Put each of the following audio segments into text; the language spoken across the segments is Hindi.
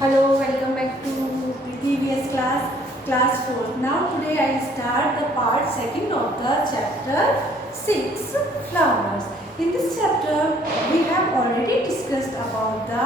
Hello, welcome back to previous class 4. Now today I start the part 2nd of the chapter 6, flowers. In this chapter we have already discussed about the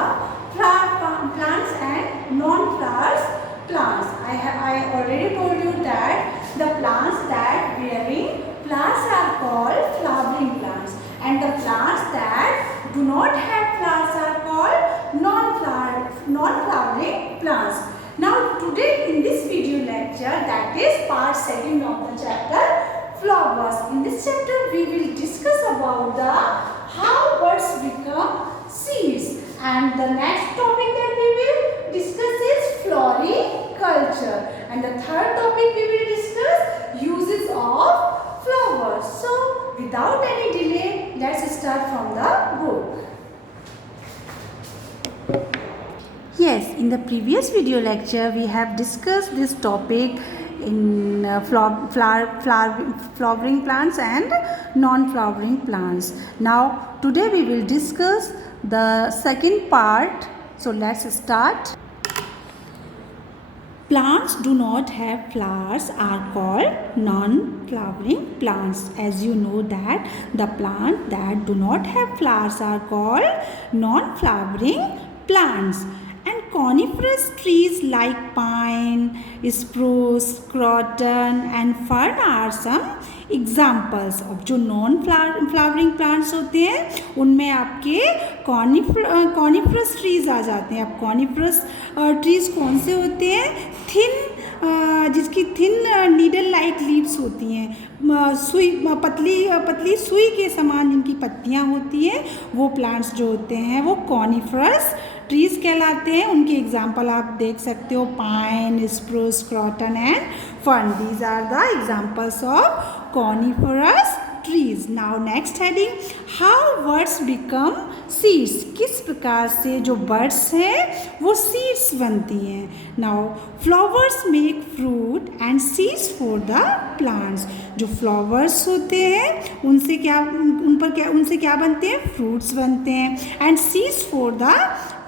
plants and non-flowers plants. I already told you that the plants that bearing flowers are called flowering plants, and the plants that do not have flowers are called non-flowering plants. Now today in this video lecture, that is part 2nd of the chapter flowers. In this chapter we will discuss about the how birds become seeds, and the next topic that we will discuss is floriculture, and the third topic we will discuss uses of flowers. So without any delay, let's start from the book. Yes, in the previous video lecture we have discussed this topic in flowering plants and non-flowering plants. Now today we will discuss the second part. So let's start. Plants do not have flowers are called non-flowering plants. As you know that the plant that do not have flowers are called non-flowering plants. And coniferous trees like pine, spruce, croton and fern are some examples of जो नॉन फ्लावरिंग प्लांट्स होते हैं उनमें आपके कॉनिफरस ट्रीज आ जाते हैं. अब कॉनिफरस ट्रीज कौन से होते हैं? जिसकी थिन नीडल लाइक लीव्स होती हैं, सुई पतली सुई के समान जिनकी पत्तियां होती हैं, वो प्लांट्स जो होते हैं वो कॉनिफरस ट्रीज कहलाते हैं. उनके एग्जाम्पल आप देख सकते हो, pine, spruce, croton and fern. These are the examples of coniferous trees. Now next heading, how birds become seeds. किस प्रकार से जो birds हैं वो seeds बनती हैं. Now flowers make fruit and seeds for the plants. जो flowers होते हैं उनसे क्या बनते हैं? fruits बनते हैं. and seeds for the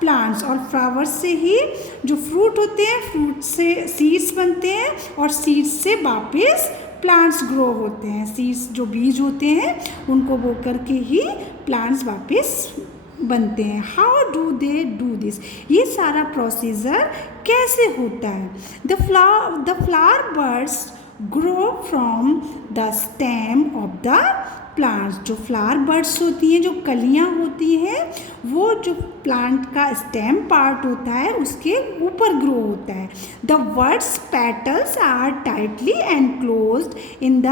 plants. और flowers से ही जो fruit होते हैं, fruit से seeds बनते हैं और seeds से वापस प्लांट्स ग्रो होते हैं. सीड्स जो बीज होते हैं उनको बो करके ही प्लांट्स वापस बनते हैं. How do they do this? ये सारा प्रोसीजर कैसे होता है? The flower birds grow from the stem of the plants. जो फ्लावर बर्ड्स होती हैं, जो कलियां होती हैं, वो जो प्लांट का स्टेम पार्ट होता है उसके ऊपर ग्रो होता है. The buds petals are tightly enclosed in the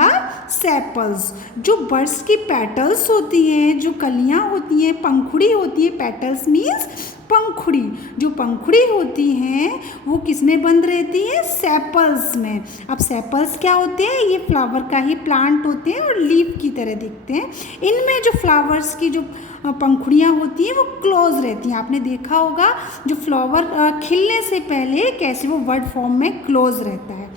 sepals. जो बर्ड्स की पेटल्स होती हैं, जो कलियां होती हैं, पंखुड़ी होती है. पेटल्स मीन्स पंखुड़ी. जो पंखुड़ी होती हैं वो किस में बंद रहती है? सेपल्स में. अब सेपल्स क्या होते हैं? ये फ्लावर का ही प्लांट होते हैं और लीफ की तरह दिखते हैं. इनमें जो फ्लावर्स की जो पंखुड़ियाँ होती हैं वो क्लोज रहती हैं. आपने देखा होगा जो फ्लावर खिलने से पहले कैसे वो बर्ड फॉर्म में क्लोज रहता है.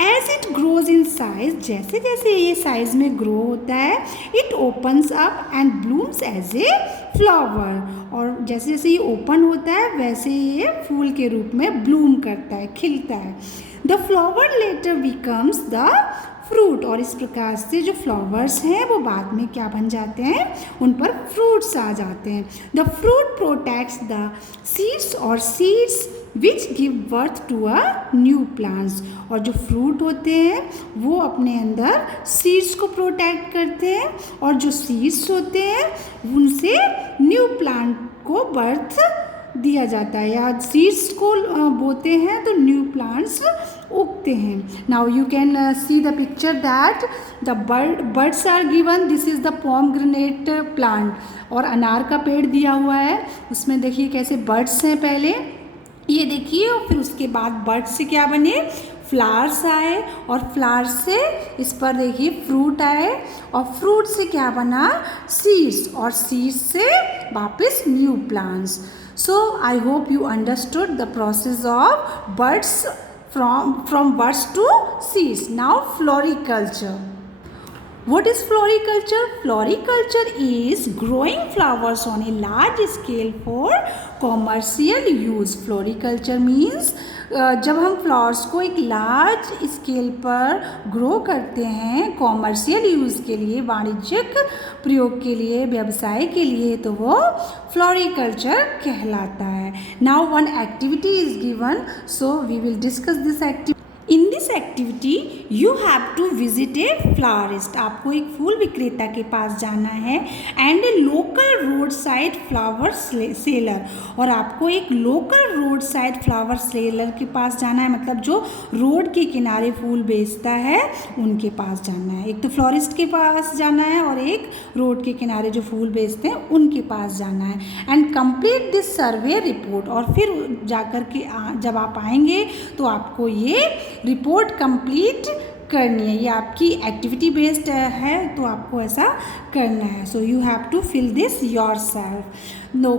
As it grows in size, जैसे जैसे ये साइज में ग्रो होता है, it opens up and blooms as a flower. और जैसे जैसे ये ओपन होता है वैसे ये फूल के रूप में ब्लूम करता है, खिलता है. The flower later becomes the fruit. और इस प्रकार से जो फ्लावर्स हैं वो बाद में क्या बन जाते हैं? उन पर फ्रूट्स आ जाते हैं. The fruit protects the seeds और seeds which give birth to a new plants. और जो फ्रूट होते हैं वो अपने अंदर सीड्स को प्रोटेक्ट करते हैं और जो सीड्स होते हैं उनसे न्यू प्लांट को बर्थ दिया जाता है, या सीड्स को बोते हैं तो न्यू प्लांट्स उगते हैं. Now you can see the picture that the buds are given. This is the pomegranate plant. और अनार का पेड़ दिया हुआ है, उसमें देखिए कैसे बर्ड्स हैं पहले, ये देखिए, और फिर उसके बाद बर्ड्स से क्या बने? फ्लावर्स आए, और फ्लावर्स से इस पर देखिए फ्रूट आए, और फ्रूट से क्या बना? सीड्स, और सीड्स से वापस new plants. So I hope you understood the process of birds from birds to seeds. Now floriculture. What is floriculture? Floriculture is growing flowers on a large scale for commercial use. Floriculture means जब हम फ्लावर्स को एक लार्ज स्केल पर ग्रो करते हैं कॉमर्शियल यूज़ के लिए, वाणिज्यिक प्रयोग के लिए, व्यवसाय के लिए, तो वो फ्लोरिकल्चर कहलाता है. Now one activity is given, so we will discuss this activity. In this activity you have to visit a florist. आपको एक फूल विक्रेता के पास जाना है and a local road side flower seller. और आपको एक local road side flower seller के पास जाना है, मतलब जो रोड के किनारे फूल बेचता है उनके पास जाना है. एक तो फ्लोरिस्ट के पास जाना है और एक रोड के किनारे जो फूल बेचते हैं उनके पास जाना है. And complete this survey report. और फिर जाकर के जब आप आएंगे तो आपको ये रिपोर्ट कंप्लीट करनी है. ये आपकी एक्टिविटी बेस्ड है तो आपको ऐसा करना है. So you have to fill this yourself. No,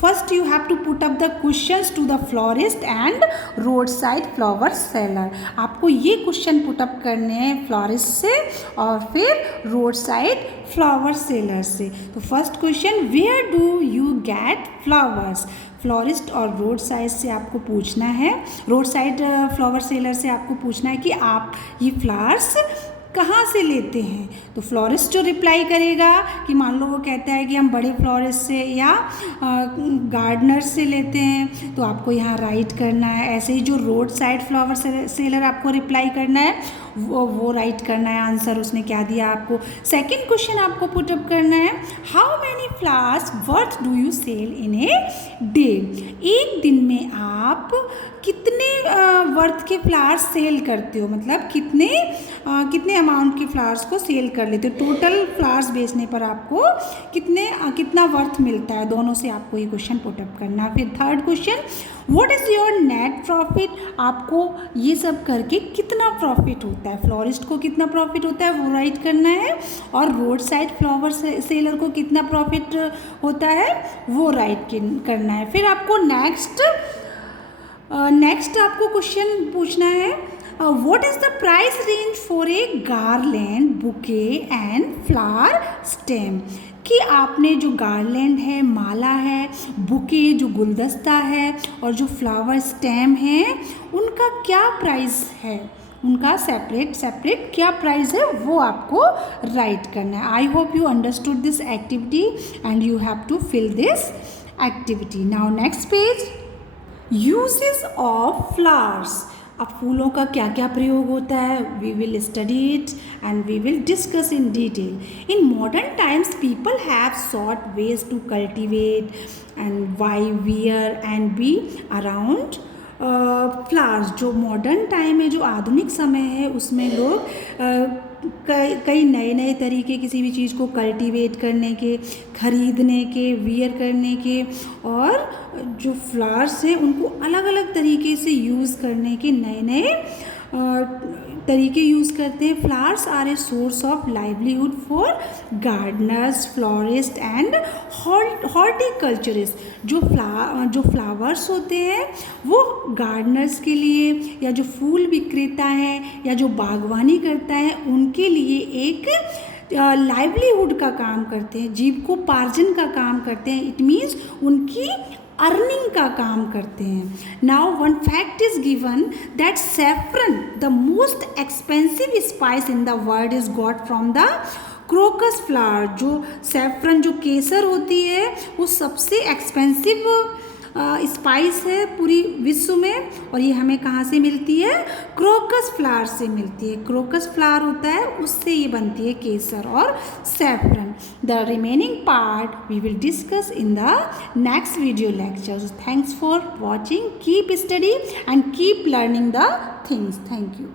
first you have to put up the questions to the florist and road side flower seller. आपको ये क्वेश्चन पुटअप करने हैं फ्लोरिस्ट से और फिर रोड साइड फ्लावर सेलर से. तो first question, where do you get flowers? Florist और रोड साइड से आपको पूछना है, रोड साइड फ्लावर सेलर से आपको पूछना है कि आप ये फ्लावर्स कहाँ से लेते हैं. तो फ्लोरिस्ट जो रिप्लाई करेगा कि मान लो वो कहता है कि हम बड़े फ्लोरिस्ट से या गार्डनर से लेते हैं, तो आपको यहाँ राइट करना है. ऐसे ही जो रोड साइड फ्लावर सेलर आपको रिप्लाई करना है वो राइट करना है आंसर, उसने क्या दिया आपको. सेकंड क्वेश्चन आपको पुटअप करना है, how many flowers worth do you sell in a day? एक दिन में आप कितने वर्थ के फ्लावर्स सेल करते हो, मतलब कितने अमाउंट के फ्लावर्स को सेल कर लेते हो. टोटल फ्लावर्स बेचने पर आपको कितना वर्थ मिलता है, दोनों से आपको ये क्वेश्चन पुटअप करना है. फिर third question, what is your net profit? आपको ये सब करके कितना प्रॉफिट होता है, फ्लोरिस्ट को कितना प्रॉफिट होता है वो राइट करना है, और रोड साइड फ्लावर सेलर को कितना प्रॉफिट होता है वो राइट करना है. फिर आपको नेक्स्ट आपको क्वेश्चन पूछना है, what is the price range for a garland, bouquet and flower stem? कि आपने जो गार्लैंड है, माला है, बुके जो गुलदस्ता है और जो फ्लावर स्टेम है उनका क्या प्राइस है, उनका सेपरेट क्या प्राइस है वो आपको राइट करना है. I hope you understood this activity and you have to fill this activity. Now next page, uses of flowers. अब फूलों का क्या क्या प्रयोग होता है, we will study it and we will discuss in detail. In modern times people have sought ways to cultivate and buy, wear and be around flowers. जो मॉडर्न टाइम है, जो आधुनिक समय है, उसमें लोग कई नए तरीके किसी भी चीज़ को कल्टीवेट करने के, ख़रीदने के, वियर करने के, और जो फ्लावर्स हैं उनको अलग अलग तरीके से यूज़ करने के नए तरीके यूज़ करते हैं. Flowers are a source of livelihood for gardeners, florist and horticulturist. जो फ्लावर्स होते हैं वो गार्डनर्स के लिए, या जो फूल विक्रेता है, या जो बागवानी करता है, उनके लिए एक लाइवलीहुड का काम करते हैं, जीविकोपार्जन का काम करते हैं. इट मीन्स उनकी अर्निंग का काम करते हैं. Now one fact is given that saffron, the most expensive spice in the world, is got from the crocus flower. जो सैफरन, जो केसर होती है, वो सबसे एक्सपेंसिव स्पाइस है पूरी विश्व में, और ये हमें कहाँ से मिलती है? क्रोकस फ्लावर से मिलती है. क्रोकस फ्लावर होता है, उससे ये बनती है केसर और saffron. The remaining part we will discuss in the next video lectures. Thanks for watching. Keep study and keep learning the things. Thank you.